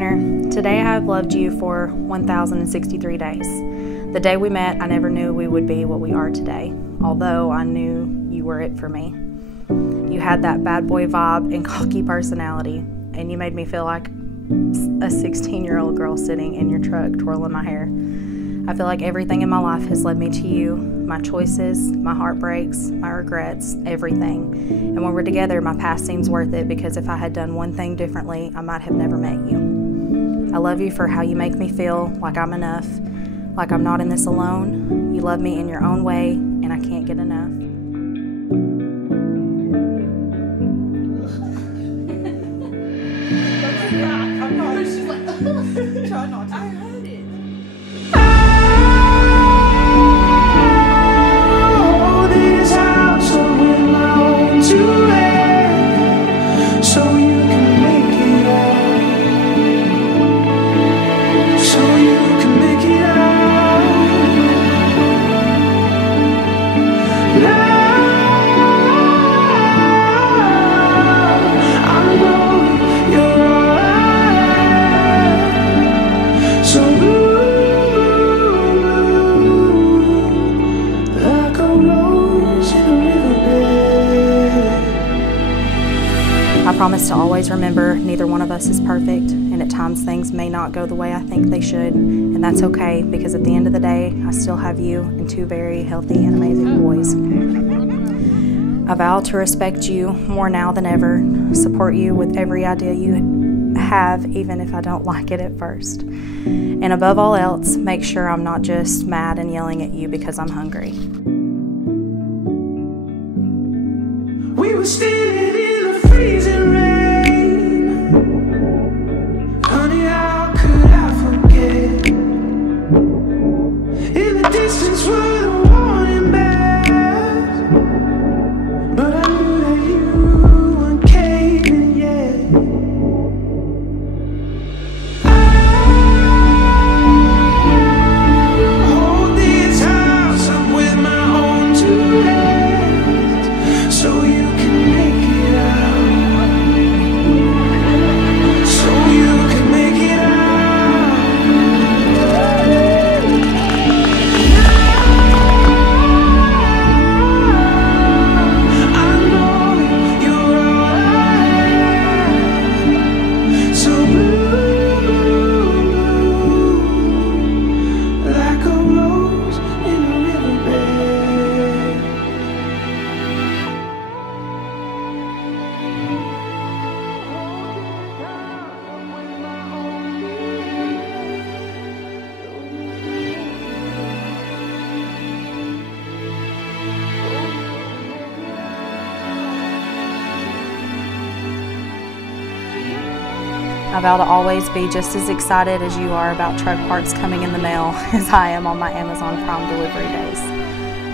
Tanner, today I have loved you for 1,063 days. The day we met, I never knew we would be what we are today, although I knew you were it for me. You had that bad boy vibe and cocky personality, and you made me feel like a 16-year-old girl sitting in your truck twirling my hair. I feel like everything in my life has led me to you, my choices, my heartbreaks, my regrets, everything. And when we're together, my past seems worth it because if I had done one thing differently, I might have never met you. I love you for how you make me feel like I'm enough, like I'm not in this alone. You love me in your own way, and I can't get enough. Try not to. I heard it. Oh, this house with my own two hands, so you can make it out. So you can make it out. Now I know you're alright. So like a rose in a riverbed. I promise to always remember neither one of us is perfect, and at times things may not go the way I think they should, and that's okay because at the end of the day, I still have you and two very healthy and amazing boys. I vow to respect you more now than ever, support you with every idea you have, even if I don't like it at first. And above all else, make sure I'm not just mad and yelling at you because I'm hungry. We were standing in the freezing rain. Honey, how could I forget? In the distance were the warning bells, but I knew that you weren't caving yet. Hold this house up with my own two hands, so you can make it out. So you can make it out. I know you're alright. So blue, like a rose in a riverbed. I vow to always be just as excited as you are about truck parts coming in the mail as I am on my Amazon Prime delivery days.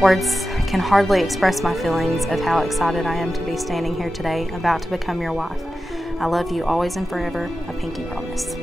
Words can hardly express my feelings of how excited I am to be standing here today about to become your wife. I love you always and forever, a pinky promise.